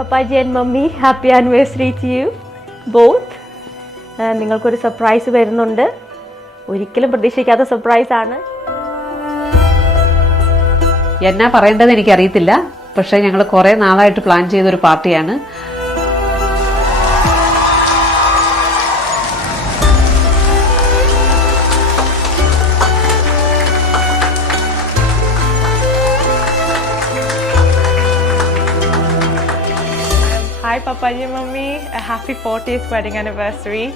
Papaji and Mummy, happy anniversary to you both. നിങ്ങൾക്കൊരു surprise വരുന്നുണ്ട്. ഒരിക്കലും പ്രതീക്ഷിക്കാത്ത സർപ്രൈസ് ആണ്. എന്നാ പറയേണ്ടത് എനിക്കറിയത്തില്ല. പക്ഷേ ഞങ്ങൾ കുറേ നാളായിട്ട് പ്ലാൻ ചെയ്തൊരു പാർട്ടിയാണ്. Hi Papaji and Mummy, a happy 40th wedding anniversary.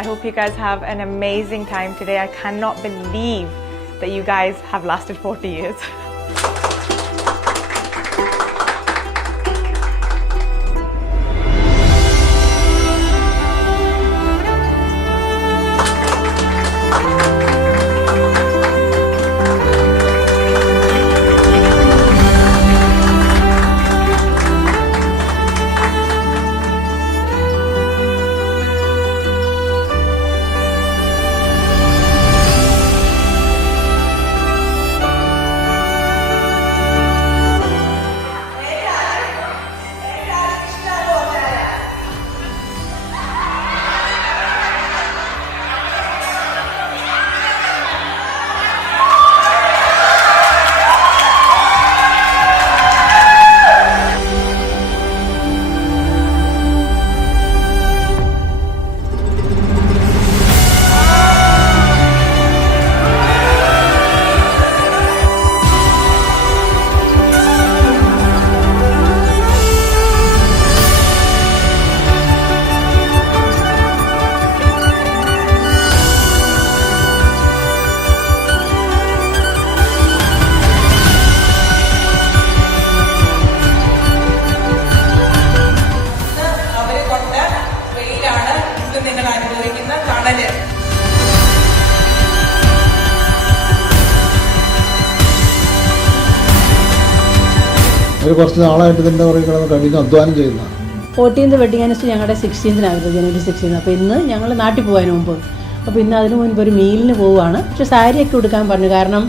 I hope you guys have an amazing time today. I cannot believe that you guys have lasted 40 years. ഒരു കുറച്ച് നാളായിട്ട് ഇതിൻ്റെ പുറകെ കിടന്ന് കഴിഞ്ഞ് അധ്വാനം ചെയ്യുന്ന 14th വെഡിങ് ആനിവേഴ്സറി ഞങ്ങളുടെ 16th ജനുവരി 16. അപ്പോൾ ഇന്ന് ഞങ്ങൾ നാട്ടിൽ പോകാനും മുമ്പ്, അപ്പോൾ ഇന്ന് അതിനു മുൻപ് ഒരു മീലിന് പോവുകയാണ്. പക്ഷേ സാരിയൊക്കെ ഉടുക്കാൻ പറഞ്ഞു, കാരണം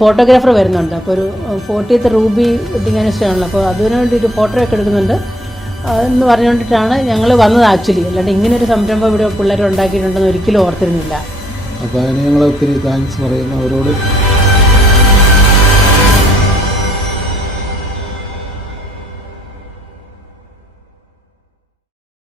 ഫോട്ടോഗ്രാഫർ വരുന്നുണ്ട്. അപ്പോൾ ഒരു 40th റൂബി വെഡിങ് ആനിവേഴ്സറി ആണല്ലോ, അപ്പോൾ അതിനു വേണ്ടി ഒരു ഫോട്ടോ ഒക്കെ എടുക്കുന്നുണ്ട് എന്ന് പറഞ്ഞുകൊണ്ടിട്ടാണ് ഞങ്ങൾ വന്നത് ആക്ച്വലി. അല്ലാണ്ട് ഇങ്ങനൊരു സംരംഭം ഇവിടെ പിള്ളേർ ഉണ്ടാക്കിയിട്ടുണ്ടെന്ന് ഒരിക്കലും ഓർത്തിരുന്നില്ല. അപ്പോൾ അതിന് ഞങ്ങൾ ഒത്തിരി താങ്ക്സ് പറയുന്നു അവരോട്.